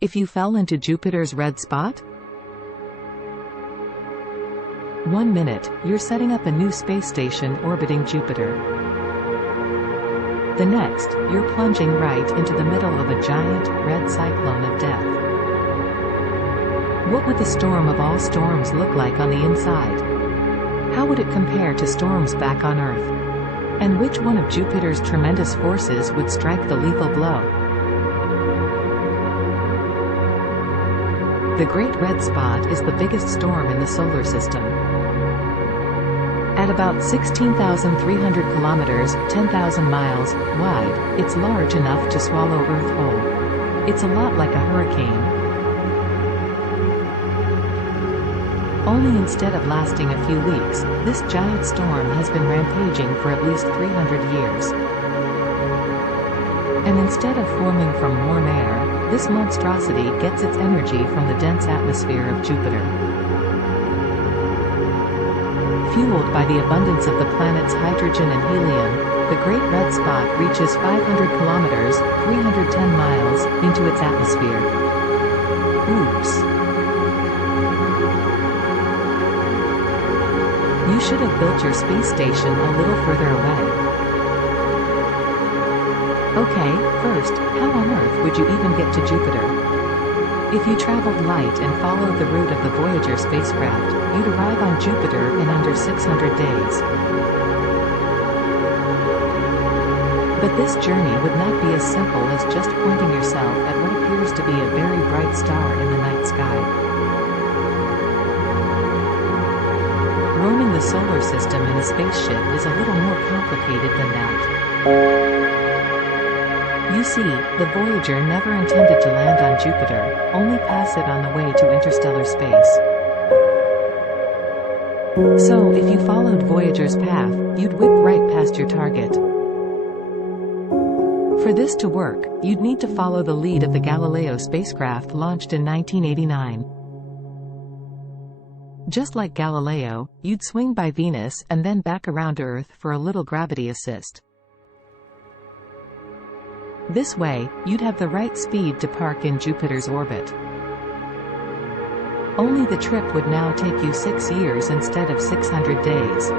If you fell into Jupiter's red spot? 1 minute, you're setting up a new space station orbiting Jupiter. The next, you're plunging right into the middle of a giant, red cyclone of death. What would the storm of all storms look like on the inside? How would it compare to storms back on Earth? And which one of Jupiter's tremendous forces would strike the lethal blow? The Great Red Spot is the biggest storm in the solar system. At about 16,300 kilometers, 10,000 miles, wide, it's large enough to swallow Earth whole. It's a lot like a hurricane. Only instead of lasting a few weeks, this giant storm has been rampaging for at least 300 years. And instead of forming from warm air, this monstrosity gets its energy from the dense atmosphere of Jupiter. Fueled by the abundance of the planet's hydrogen and helium, the Great Red Spot reaches 500 kilometers, 310 miles, into its atmosphere. Oops. You should have built your space station a little further away. Okay, first, how on Earth would you even get to Jupiter? If you traveled light and followed the route of the Voyager spacecraft, you'd arrive on Jupiter in under 600 days. But this journey would not be as simple as just pointing yourself at what appears to be a very bright star in the night sky. Roaming the solar system in a spaceship is a little more complicated than that. You see, the Voyager never intended to land on Jupiter, only pass it on the way to interstellar space. So, if you followed Voyager's path, you'd whip right past your target. For this to work, you'd need to follow the lead of the Galileo spacecraft launched in 1989. Just like Galileo, you'd swing by Venus and then back around Earth for a little gravity assist. This way, you'd have the right speed to park in Jupiter's orbit. Only the trip would now take you 6 years instead of 600 days.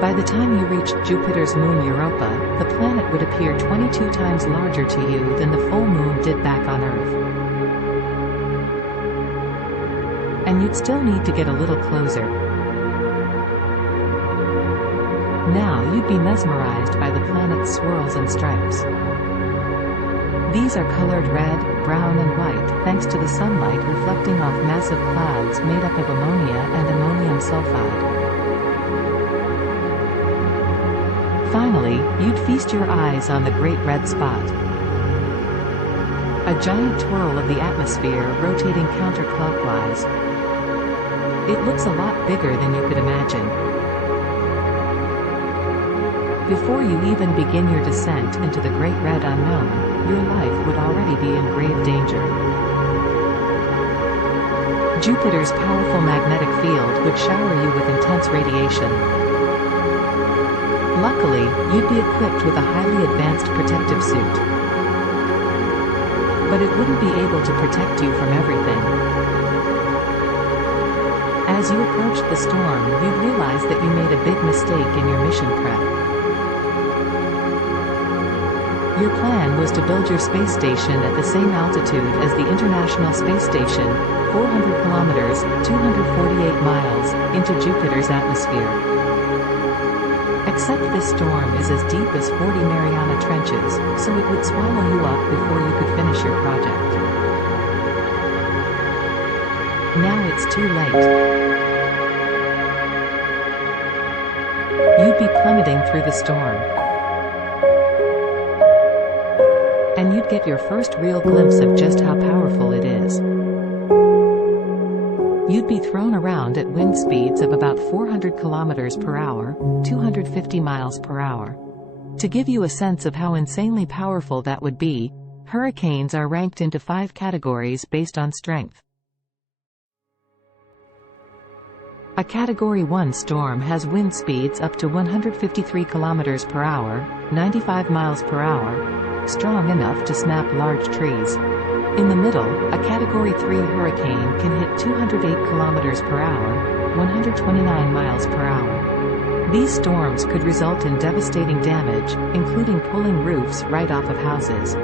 By the time you reached Jupiter's moon Europa, the planet would appear 22 times larger to you than the full moon did back on Earth. And you'd still need to get a little closer. Now you'd be mesmerized by the planet's swirls and stripes. These are colored red, brown and white thanks to the sunlight reflecting off massive clouds made up of ammonia and ammonium sulfide. Finally, you'd feast your eyes on the Great Red Spot. A giant twirl of the atmosphere rotating counterclockwise. It looks a lot bigger than you could imagine. Before you even begin your descent into the Great Red Unknown, your life would already be in grave danger. Jupiter's powerful magnetic field would shower you with intense radiation. Luckily, you'd be equipped with a highly advanced protective suit. But it wouldn't be able to protect you from everything. As you approached the storm, you'd realize that you made a big mistake in your mission prep. Your plan was to build your space station at the same altitude as the International Space Station, 400 kilometers, 248 miles, into Jupiter's atmosphere. Except this storm is as deep as 40 Mariana Trenches, so it would swallow you up before you could finish your project. Now it's too late. You'd be plummeting through the storm. And you'd get your first real glimpse of just how powerful it is. You'd be thrown around at wind speeds of about 400 kilometers per hour, 250 miles per hour. To give you a sense of how insanely powerful that would be, hurricanes are ranked into 5 categories based on strength. A Category 1 storm has wind speeds up to 153 kilometers per hour, 95 miles per hour, strong enough to snap large trees. In the middle, a Category 3 hurricane can hit 208 kilometers per hour, 129 miles per hour. These storms could result in devastating damage, including pulling roofs right off of houses.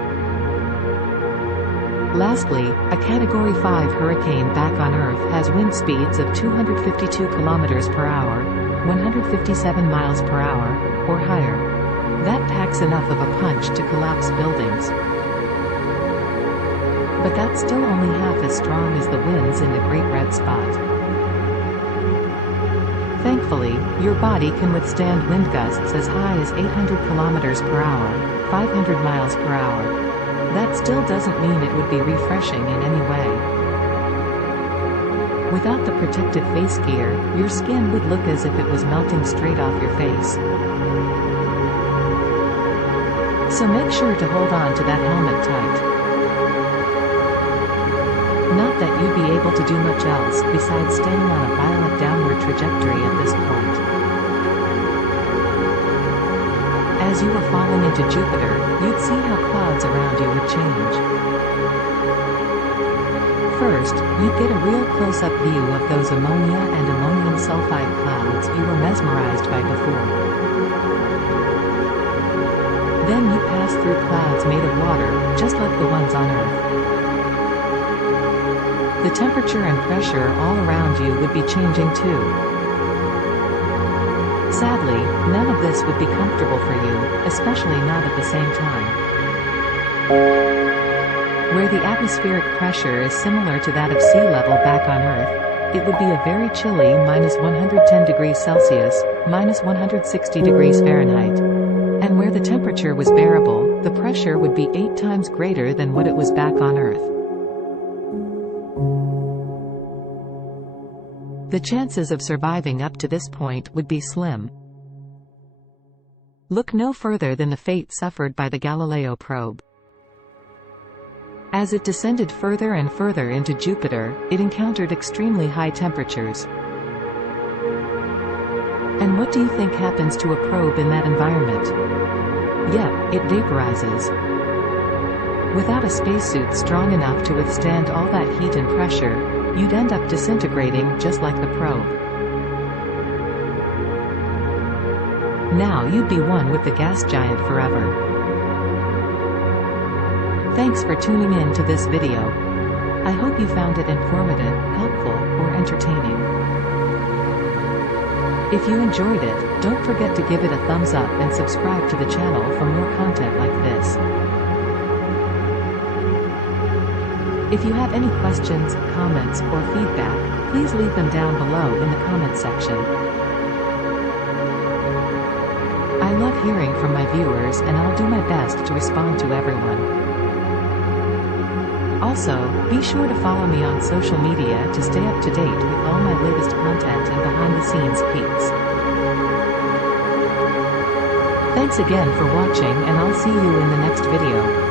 Lastly, a Category 5 hurricane back on Earth has wind speeds of 252 kilometers per hour, 157 miles per hour, or higher. That packs enough of a punch to collapse buildings. But that's still only half as strong as the winds in the Great Red Spot. Thankfully, your body can withstand wind gusts as high as 800 kilometers per hour, 500 miles per hour. That still doesn't mean it would be refreshing in any way. Without the protective face gear, your skin would look as if it was melting straight off your face. So make sure to hold on to that helmet tight. Not that you'd be able to do much else besides staying on a violent downward trajectory at this point. As you were falling into Jupiter, you'd see how clouds around you would change. First, you'd get a real close-up view of those ammonia and ammonium sulfide clouds you were mesmerized by before. Then you pass through clouds made of water, just like the ones on Earth. The temperature and pressure all around you would be changing too. Sadly, none of this would be comfortable for you, especially not at the same time. Where the atmospheric pressure is similar to that of sea level back on Earth, it would be a very chilly -110 degrees Celsius, -160 degrees Fahrenheit. And where the temperature was bearable, the pressure would be 8 times greater than what it was back on Earth. The chances of surviving up to this point would be slim. Look no further than the fate suffered by the Galileo probe. As it descended further and further into Jupiter, it encountered extremely high temperatures. And what do you think happens to a probe in that environment? Yep, it vaporizes. Without a spacesuit strong enough to withstand all that heat and pressure, you'd end up disintegrating just like the probe. Now you'd be one with the gas giant forever. Thanks for tuning in to this video. I hope you found it informative, helpful, or entertaining. If you enjoyed it, don't forget to give it a thumbs up and subscribe to the channel for more content like this. If you have any questions, comments, or feedback, please leave them down below in the comment section. I love hearing from my viewers and I'll do my best to respond to everyone. Also, be sure to follow me on social media to stay up to date with all my latest content and behind-the-scenes peeks. Thanks again for watching and I'll see you in the next video.